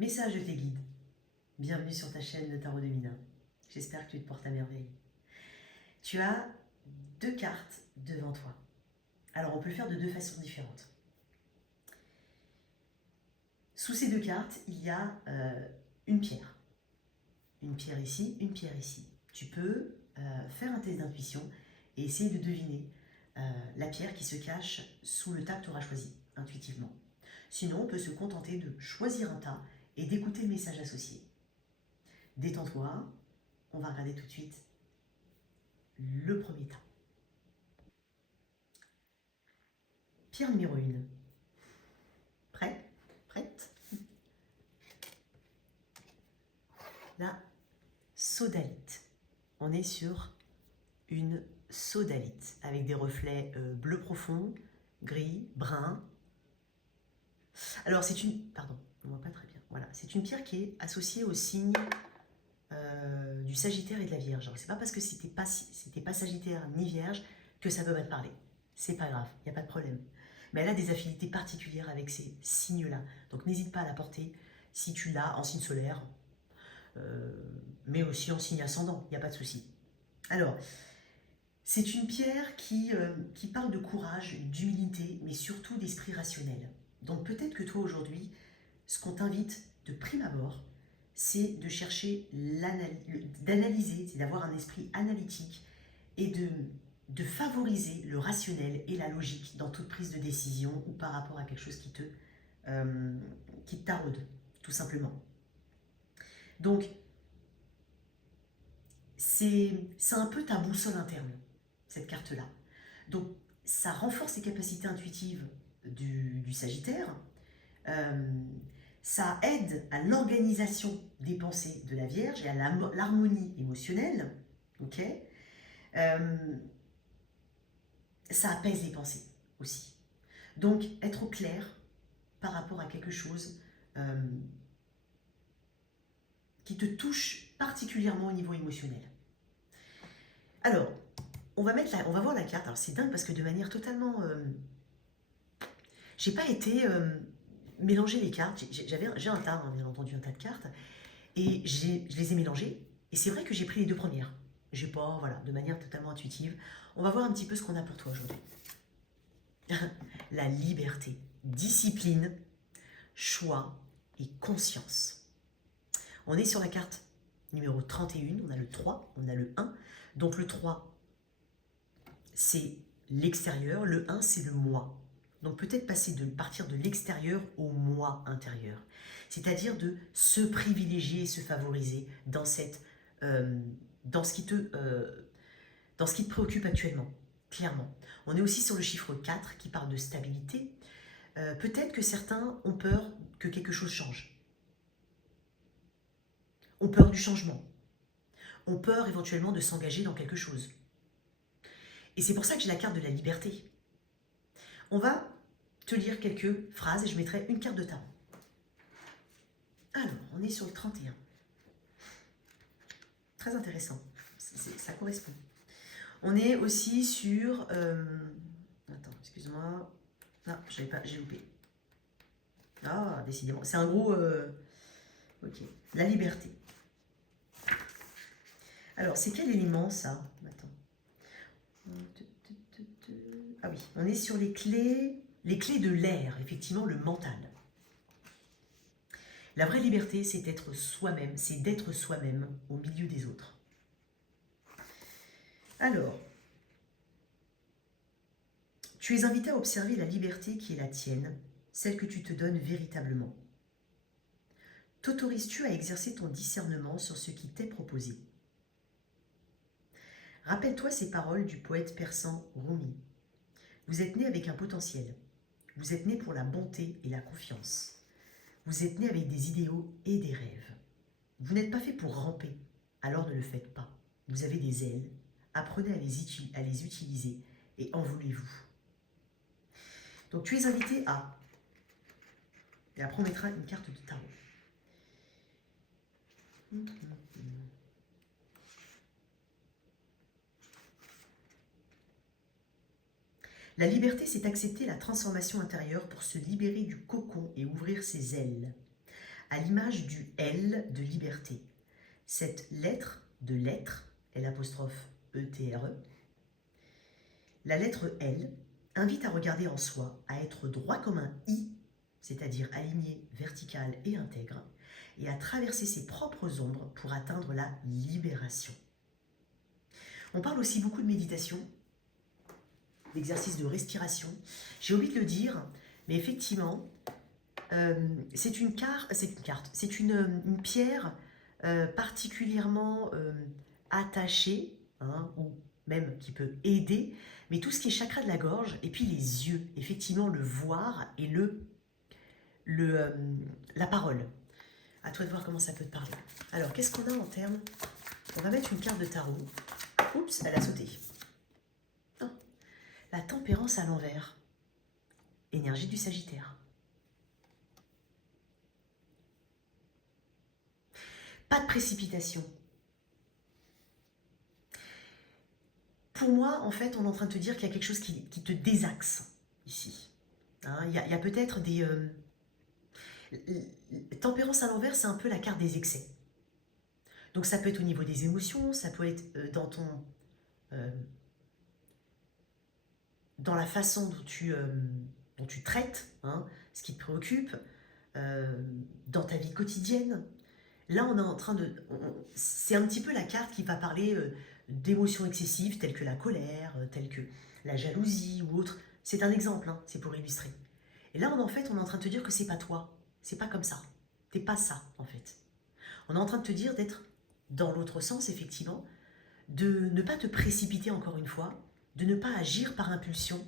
Message de tes guides. Bienvenue sur ta chaîne de Tarot de Mina. J'espère que tu te portes à merveille. Tu as deux cartes devant toi. Alors on peut le faire de deux façons différentes. Sous ces deux cartes, il y a une pierre. Une pierre ici, une pierre ici. Tu peux faire un test d'intuition et essayer de deviner la pierre qui se cache sous le tas que tu auras choisi intuitivement. Sinon, on peut se contenter de choisir un tas et d'écouter le message associé. Détends-toi, on va regarder tout de suite le premier tas. Pierre numéro 1. Prêt? Prête? La sodalite. On est sur une sodalite avec des reflets bleu profond, gris, brun. Alors c'est une... Pardon, on ne voit pas très bien. Voilà, c'est une pierre qui est associée au signe du Sagittaire et de la Vierge. Alors c'est pas parce que c'était pas Sagittaire ni Vierge que ça peut pas te parler. C'est pas grave, il n'y a pas de problème. Mais elle a des affinités particulières avec ces signes-là. Donc n'hésite pas à la porter si tu l'as en signe solaire, mais aussi en signe ascendant, il n'y a pas de souci. Alors, c'est une pierre qui parle de courage, d'humilité, mais surtout d'esprit rationnel. Donc peut-être que toi aujourd'hui, ce qu'on t'invite de prime abord, c'est de chercher d'analyser, c'est d'avoir un esprit analytique et de favoriser le rationnel et la logique dans toute prise de décision ou par rapport à quelque chose qui te taraude, tout simplement. Donc, c'est un peu ta boussole interne, cette carte-là. Donc, ça renforce les capacités intuitives du Sagittaire. Ça aide à l'organisation des pensées de la Vierge et à l'harmonie émotionnelle. Ok, ça apaise les pensées aussi. Donc, être au clair par rapport à quelque chose qui te touche particulièrement au niveau émotionnel. Alors, on va voir la carte. Alors, c'est dingue parce que de manière totalement... j'ai pas été mélanger les cartes. J'ai un tas, bien entendu, un tas de cartes. Et je les ai mélangées. Et c'est vrai que j'ai pris les deux premières. J'ai pas, voilà, de manière totalement intuitive. On va voir un petit peu ce qu'on a pour toi aujourd'hui. La liberté, discipline, choix et conscience. On est sur la carte numéro 31, on a le 3, on a le 1. Donc le 3, c'est l'extérieur, le 1, c'est le moi. Donc peut-être partir de l'extérieur au moi intérieur. C'est-à-dire de se privilégier et se favoriser dans ce qui te préoccupe actuellement, clairement. On est aussi sur le chiffre 4 qui parle de stabilité. Peut-être que certains ont peur que quelque chose change. Ont peur du changement. Ont peur éventuellement de s'engager dans quelque chose. Et c'est pour ça que j'ai la carte de la liberté. On va te lire quelques phrases et je mettrai une carte de tarot. Alors, on est sur le 31. Très intéressant. Ça correspond. On est aussi sur... attends, excuse-moi. Ah, j'ai loupé. Ah, décidément. C'est un gros... ok. La liberté. Alors, c'est quel élément, ça? Attends. Ah oui, on est sur les clés de l'air, effectivement, le mental. La vraie liberté, c'est d'être soi-même, au milieu des autres. Alors, tu es invité à observer la liberté qui est la tienne, celle que tu te donnes véritablement. T'autorises-tu à exercer ton discernement sur ce qui t'est proposé? Rappelle-toi ces paroles du poète persan Rumi. Vous êtes né avec un potentiel. Vous êtes né pour la bonté et la confiance. Vous êtes né avec des idéaux et des rêves. Vous n'êtes pas fait pour ramper, alors ne le faites pas. Vous avez des ailes, apprenez à les utiliser et envolez-vous. Donc tu es invité à... Et après on mettra une carte de tarot. La liberté, c'est accepter la transformation intérieure pour se libérer du cocon et ouvrir ses ailes. à l'image du L de liberté. Cette lettre de l'être, l'apostrophe E-T-R-E, la lettre L invite à regarder en soi, à être droit comme un I, c'est-à-dire aligné, vertical et intègre, et à traverser ses propres ombres pour atteindre la libération. On parle aussi beaucoup de méditation, d'exercice de respiration. J'ai oublié de le dire, mais effectivement, c'est une pierre particulièrement attachée, hein, ou même qui peut aider, mais tout ce qui est chakra de la gorge, et puis les yeux, effectivement, le voir et la parole. À toi de voir comment ça peut te parler. Alors, qu'est-ce qu'on a en termes? On va mettre une carte de tarot. Oups, elle a sauté. Oh. La tempérance à l'envers. Énergie du Sagittaire. Pas de précipitation. Pour moi, en fait, on est en train de te dire qu'il y a quelque chose qui te désaxe ici. Hein, il y a peut-être des... tempérance à l'envers, c'est un peu la carte des excès. Donc ça peut être au niveau des émotions, ça peut être dans la façon dont tu traites, hein, ce qui te préoccupe, dans ta vie quotidienne. Là, on est en train de... C'est un petit peu la carte qui va parler d'émotions excessives, telles que la colère, telles que la jalousie ou autre. C'est un exemple, hein, c'est pour illustrer. Et là, en fait, on est en train de te dire que c'est pas toi. C'est pas comme ça. T'es pas ça, en fait. On est en train de te dire d'être dans l'autre sens, effectivement, de ne pas te précipiter encore une fois, de ne pas agir par impulsion,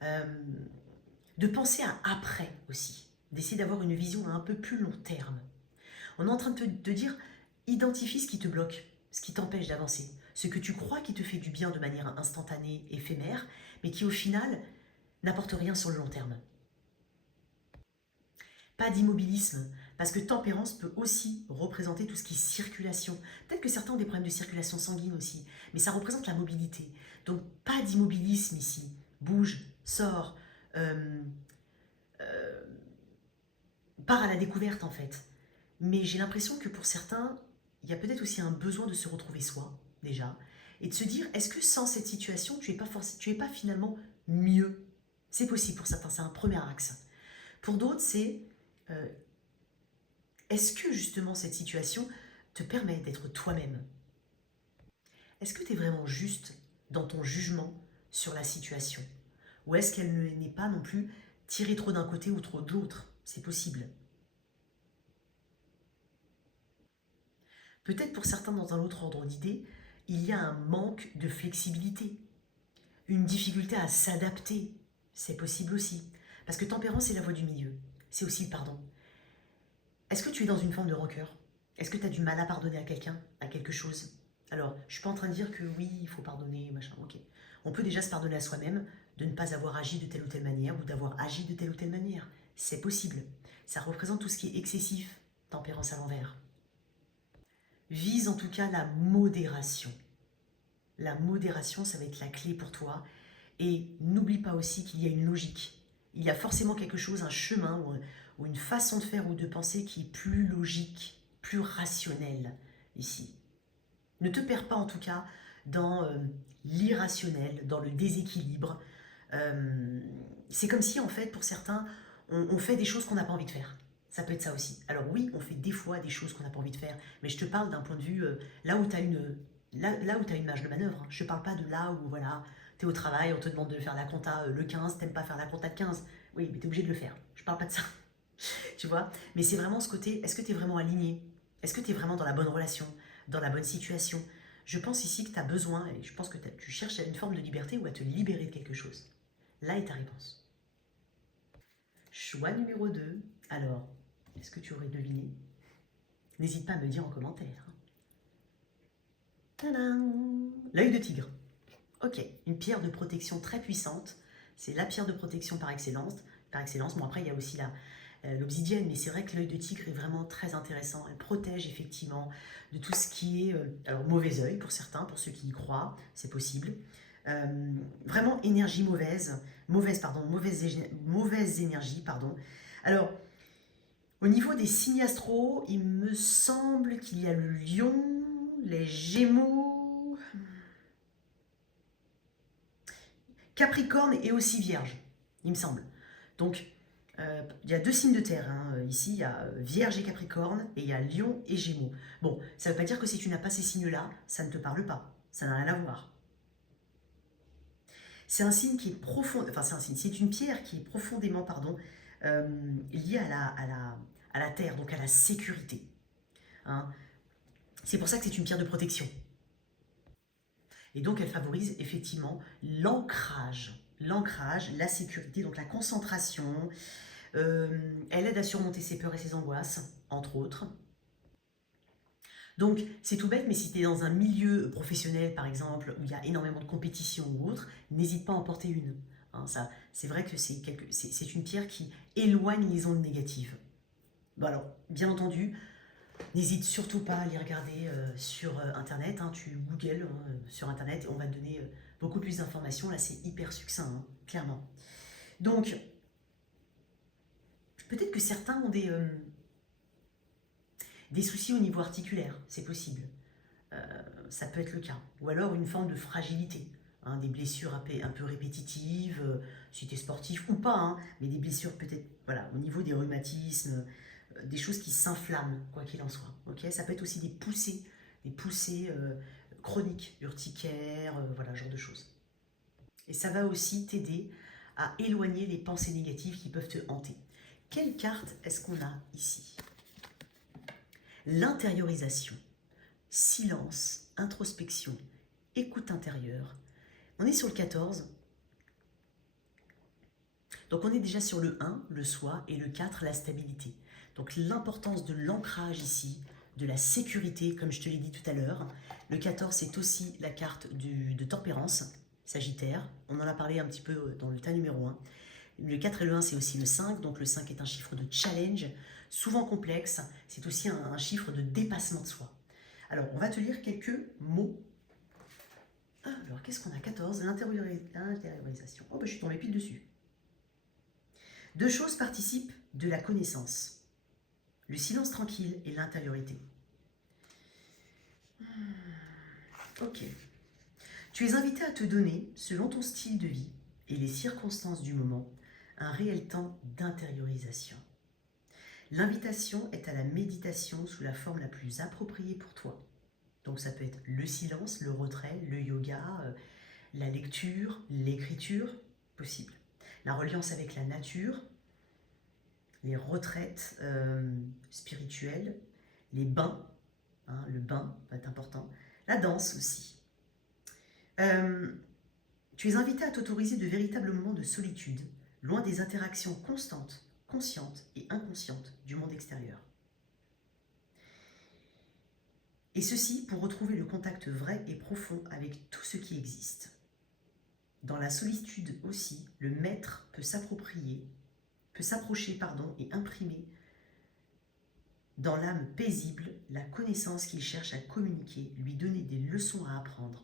de penser à après aussi, d'essayer d'avoir une vision à un peu plus long terme. On est en train de te dire, identifie ce qui te bloque, ce qui t'empêche d'avancer, ce que tu crois qui te fait du bien de manière instantanée, éphémère, mais qui au final n'apporte rien sur le long terme. Pas d'immobilisme, parce que tempérance peut aussi représenter tout ce qui est circulation. Peut-être que certains ont des problèmes de circulation sanguine aussi, mais ça représente la mobilité. Donc pas d'immobilisme ici. Bouge, sors, pars à la découverte en fait. Mais j'ai l'impression que pour certains, il y a peut-être aussi un besoin de se retrouver soi, déjà, et de se dire, est-ce que sans cette situation, tu es pas finalement mieux? C'est possible pour certains, c'est un premier axe. Pour d'autres, c'est est-ce que justement cette situation te permet d'être toi-même? Est-ce que tu es vraiment juste dans ton jugement sur la situation? Ou est-ce qu'elle n'est pas non plus tirée trop d'un côté ou trop de l'autre? C'est possible. Peut-être pour certains dans un autre ordre d'idée, il y a un manque de flexibilité, une difficulté à s'adapter. C'est possible aussi. Parce que tempérance, c'est la voie du milieu. C'est aussi le pardon. Est-ce que tu es dans une forme de rancœur? Est-ce que tu as du mal à pardonner à quelqu'un, à quelque chose? Alors, je ne suis pas en train de dire que oui, il faut pardonner, machin, ok. On peut déjà se pardonner à soi-même de ne pas avoir agi de telle ou telle manière ou d'avoir agi de telle ou telle manière. C'est possible. Ça représente tout ce qui est excessif, tempérance à l'envers. Vise en tout cas la modération. La modération, ça va être la clé pour toi. Et n'oublie pas aussi qu'il y a une logique. Il y a forcément quelque chose, un chemin ou une façon de faire ou de penser qui est plus logique, plus rationnelle ici. Ne te perds pas en tout cas dans l'irrationnel, dans le déséquilibre. C'est comme si en fait pour certains, on fait des choses qu'on n'a pas envie de faire. Ça peut être ça aussi. Alors oui, on fait des fois des choses qu'on n'a pas envie de faire, mais je te parle d'un point de vue là où tu as une marge de manœuvre. Je ne parle pas de là où voilà, tu es au travail, on te demande de faire la compta le 15, t'aimes pas faire la compta de 15. Oui, mais tu es obligé de le faire. Je ne parle pas de ça. Tu vois? Mais c'est vraiment ce côté, est-ce que tu es vraiment aligné? Est-ce que tu es vraiment dans la bonne relation, dans la bonne situation? Je pense ici que tu as besoin, et je pense que tu cherches une forme de liberté ou à te libérer de quelque chose. Là est ta réponse. Choix numéro 2. Alors, est-ce que tu aurais deviné? N'hésite pas à me le dire en commentaire. Tadam! L'œil de tigre. Ok, une pierre de protection très puissante. C'est la pierre de protection par excellence. Bon, après, il y a aussi l'obsidienne, mais c'est vrai que l'œil de tigre est vraiment très intéressant. Elle protège effectivement de tout ce qui est alors mauvais œil pour certains, pour ceux qui y croient, c'est possible. Vraiment énergie mauvaise énergie, pardon. Alors, Au niveau des signes astro, il me semble qu'il y a le lion, les gémeaux, Capricorne et aussi Vierge, il me semble. Donc, il y a deux signes de terre. Hein. Ici, il y a Vierge et Capricorne, et il y a Lion et Gémeaux. Bon, ça ne veut pas dire que si tu n'as pas ces signes-là, ça ne te parle pas. Ça n'a rien à voir. C'est un signe qui est profond, enfin c'est une pierre qui est profondément, liée à la terre, donc à la sécurité. Hein. C'est pour ça que c'est une pierre de protection. Et donc elle favorise effectivement l'ancrage, la sécurité, donc la concentration. Elle aide à surmonter ses peurs et ses angoisses, entre autres. Donc c'est tout bête, mais si tu es dans un milieu professionnel par exemple, où il y a énormément de compétition ou autre, n'hésite pas à en porter une. Hein, ça, c'est vrai que c'est une pierre qui éloigne les ondes négatives. Bon alors, bien entendu, n'hésite surtout pas à aller regarder sur Internet. Hein, tu googles sur Internet et on va te donner beaucoup plus d'informations. Là, c'est hyper succinct, hein, clairement. Donc, peut-être que certains ont des soucis au niveau articulaire, c'est possible. Ça peut être le cas. Ou alors une forme de fragilité. Hein, des blessures un peu répétitives, si tu es sportif ou pas, hein, mais des blessures peut-être voilà, au niveau des rhumatismes, des choses qui s'inflamment, quoi qu'il en soit. Okay, ça peut être aussi des poussées chroniques, urticaires, voilà, ce genre de choses. Et ça va aussi t'aider à éloigner les pensées négatives qui peuvent te hanter. Quelle carte est-ce qu'on a ici? L'intériorisation, silence, introspection, écoute intérieure. On est sur le 14. Donc on est déjà sur le 1, le soi, et le 4, la stabilité. Donc l'importance de l'ancrage ici, de la sécurité, comme je te l'ai dit tout à l'heure. Le 14, c'est aussi la carte de tempérance, Sagittaire. On en a parlé un petit peu dans le tas numéro 1. Le 4 et le 1, c'est aussi le 5. Donc le 5 est un chiffre de challenge, souvent complexe. C'est aussi un chiffre de dépassement de soi. Alors, on va te lire quelques mots. Alors, qu'est-ce qu'on a? 14, l'intériorisation. Oh, ben, je suis tombée pile dessus. Deux choses participent de la connaissance. Le silence tranquille et l'intériorité. Ok. Tu es invité à te donner, selon ton style de vie et les circonstances du moment, un réel temps d'intériorisation. L'invitation est à la méditation sous la forme la plus appropriée pour toi. Donc ça peut être le silence, le retrait, le yoga, la lecture, l'écriture, possible. La reliance avec la nature, les retraites spirituelles, les bains, hein, le bain va être important, la danse aussi. Tu es invité à t'autoriser de véritables moments de solitude, loin des interactions constantes, conscientes et inconscientes du monde extérieur. Et ceci pour retrouver le contact vrai et profond avec tout ce qui existe. Dans la solitude aussi, le maître peut s'approcher et imprimer dans l'âme paisible la connaissance qu'il cherche à communiquer, lui donner des leçons à apprendre.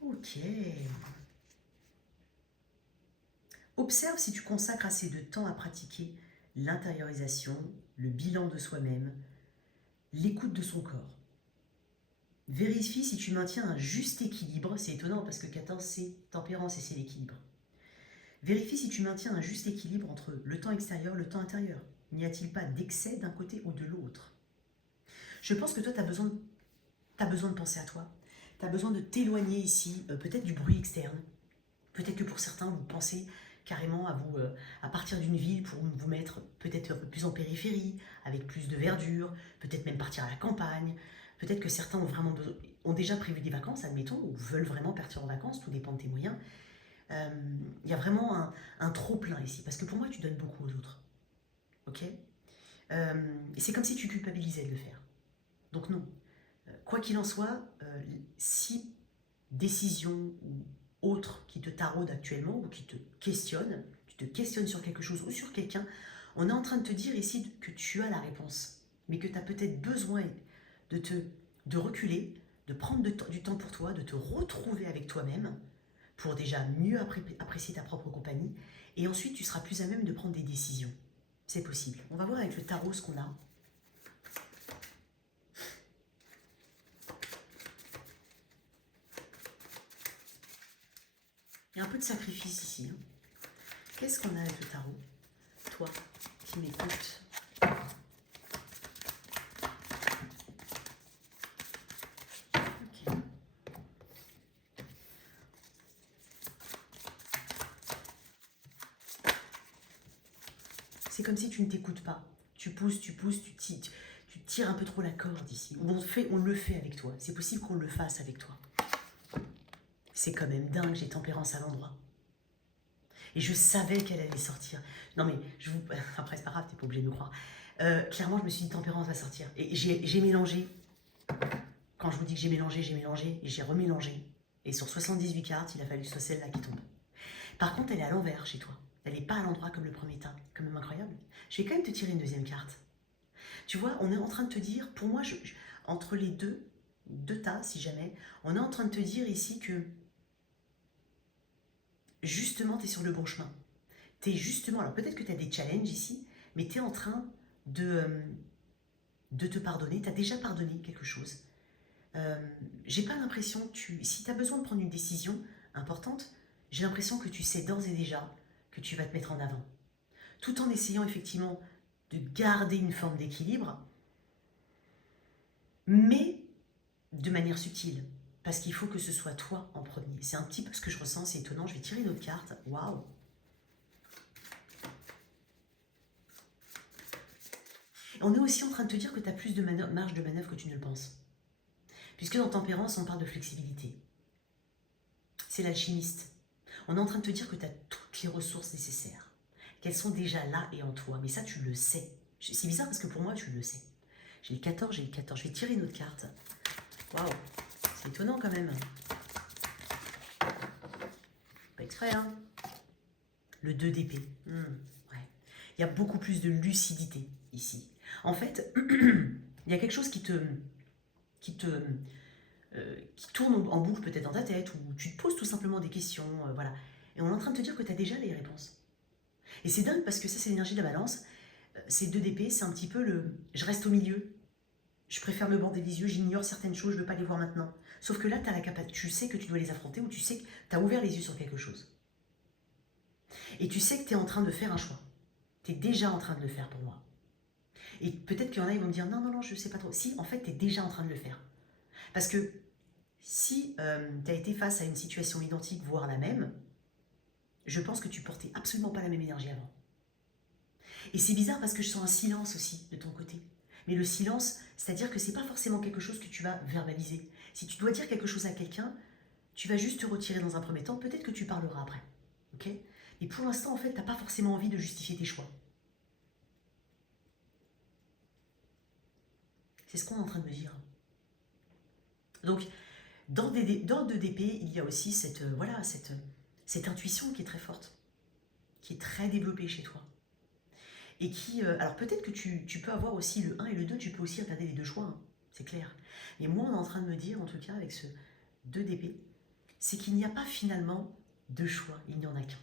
Ok. Observe si tu consacres assez de temps à pratiquer l'intériorisation, le bilan de soi-même, l'écoute de son corps. Vérifie si tu maintiens un juste équilibre. C'est étonnant parce que 14 c'est tempérance et c'est l'équilibre. Vérifie si tu maintiens un juste équilibre entre le temps extérieur et le temps intérieur. N'y a-t-il pas d'excès d'un côté ou de l'autre? Je pense que toi, tu as besoin de penser à toi. Tu as besoin de t'éloigner ici, peut-être du bruit externe. Peut-être que pour certains, vous pensez carrément à partir d'une ville pour vous mettre peut-être un peu plus en périphérie, avec plus de verdure, peut-être même partir à la campagne. Peut-être que certains ont déjà prévu des vacances, admettons, ou veulent vraiment partir en vacances, tout dépend de tes moyens. Il y a vraiment un trop-plein ici, parce que pour moi, tu donnes beaucoup aux autres. Ok? Et c'est comme si tu culpabilisais de le faire. Donc non. Quoi qu'il en soit, si décision ou autre qui te taraude actuellement ou qui te questionne, tu te questionnes sur quelque chose ou sur quelqu'un, on est en train de te dire ici que tu as la réponse, mais que tu as peut-être besoin de reculer, de prendre du temps pour toi, de te retrouver avec toi-même pour déjà mieux apprécier ta propre compagnie, et ensuite tu seras plus à même de prendre des décisions. C'est possible. On va voir avec le tarot ce qu'on a. Il y a un peu de sacrifice ici. Hein. Qu'est-ce qu'on a avec le tarot? Toi qui m'écoutes. Ok. C'est comme si tu ne t'écoutes pas. Tu pousses, tu tires un peu trop la corde ici. Ou on le fait avec toi. C'est possible qu'on le fasse avec toi. C'est quand même dingue, j'ai Tempérance à l'endroit. Et je savais qu'elle allait sortir. Non mais, après c'est pas grave, t'es pas obligé de me croire. Clairement, je me suis dit Tempérance va sortir. Et j'ai mélangé. Quand je vous dis que j'ai mélangé et j'ai remélangé. Et sur 78 cartes, il a fallu que ce soit celle-là qui tombe. Par contre, elle est à l'envers chez toi. Elle n'est pas à l'endroit comme le premier tas. Quand même incroyable. Je vais quand même te tirer une deuxième carte. Tu vois, on est en train de te dire, pour moi, entre les deux tas, si jamais, on est en train de te dire ici que justement, tu es sur le bon chemin. Tu es justement, alors peut-être que tu as des challenges ici, mais tu es en train de te pardonner. Tu as déjà pardonné quelque chose. J'ai pas l'impression que si tu as besoin de prendre une décision importante, j'ai l'impression que tu sais d'ores et déjà que tu vas te mettre en avant. Tout en essayant effectivement de garder une forme d'équilibre, mais de manière subtile. Parce qu'il faut que ce soit toi en premier. C'est un petit peu ce que je ressens, c'est étonnant. Je vais tirer une autre carte. Waouh! On est aussi en train de te dire que tu as plus de marge de manœuvre que tu ne le penses. Puisque dans Tempérance, on parle de flexibilité. C'est l'alchimiste. On est en train de te dire que tu as toutes les ressources nécessaires. Qu'elles sont déjà là et en toi. Mais ça, tu le sais. C'est bizarre parce que pour moi, tu le sais. J'ai le 14, j'ai le 14. Je vais tirer une autre carte. Waouh! C'est étonnant quand même. Pas exprès, hein? Le 2 d'épée. Ouais. Il y a beaucoup plus de lucidité ici. En fait, il y a quelque chose qui tourne en boucle peut-être dans ta tête, ou tu te poses tout simplement des questions, voilà. Et on est en train de te dire que tu as déjà les réponses. Et c'est dingue parce que ça, c'est l'énergie de la balance. Ces 2 d'épée, c'est un petit peu je reste au milieu. Je préfère me bander les yeux, j'ignore certaines choses, je ne veux pas les voir maintenant. Sauf que là, tu as la capacité, tu sais que tu dois les affronter, ou tu sais que tu as ouvert les yeux sur quelque chose. Et tu sais que tu es en train de faire un choix. Tu es déjà en train de le faire pour moi. Et peut-être qu'il y en a, ils vont me dire non, non, non, je ne sais pas trop. Si, en fait, tu es déjà en train de le faire. Parce que si tu as été face à une situation identique, voire la même, je pense que tu portais absolument pas la même énergie avant. Et c'est bizarre parce que je sens un silence aussi de ton côté. Mais le silence, c'est-à-dire que c'est pas forcément quelque chose que tu vas verbaliser. Si tu dois dire quelque chose à quelqu'un, tu vas juste te retirer dans un premier temps, peut-être que tu parleras après. Ok ? Et pour l'instant, en fait, tu n'as pas forcément envie de justifier tes choix. C'est ce qu'on est en train de me dire. Donc, dans 2 d'épée, il y a aussi cette intuition qui est très forte, qui est très développée chez toi. Et qui, alors peut-être que tu peux avoir aussi le 1 et le 2, tu peux aussi regarder les deux choix, hein, c'est clair. Mais moi, on est en train de me dire, en tout cas, avec ce 2 d'épée, c'est qu'il n'y a pas finalement 2 choix, il n'y en a qu'un.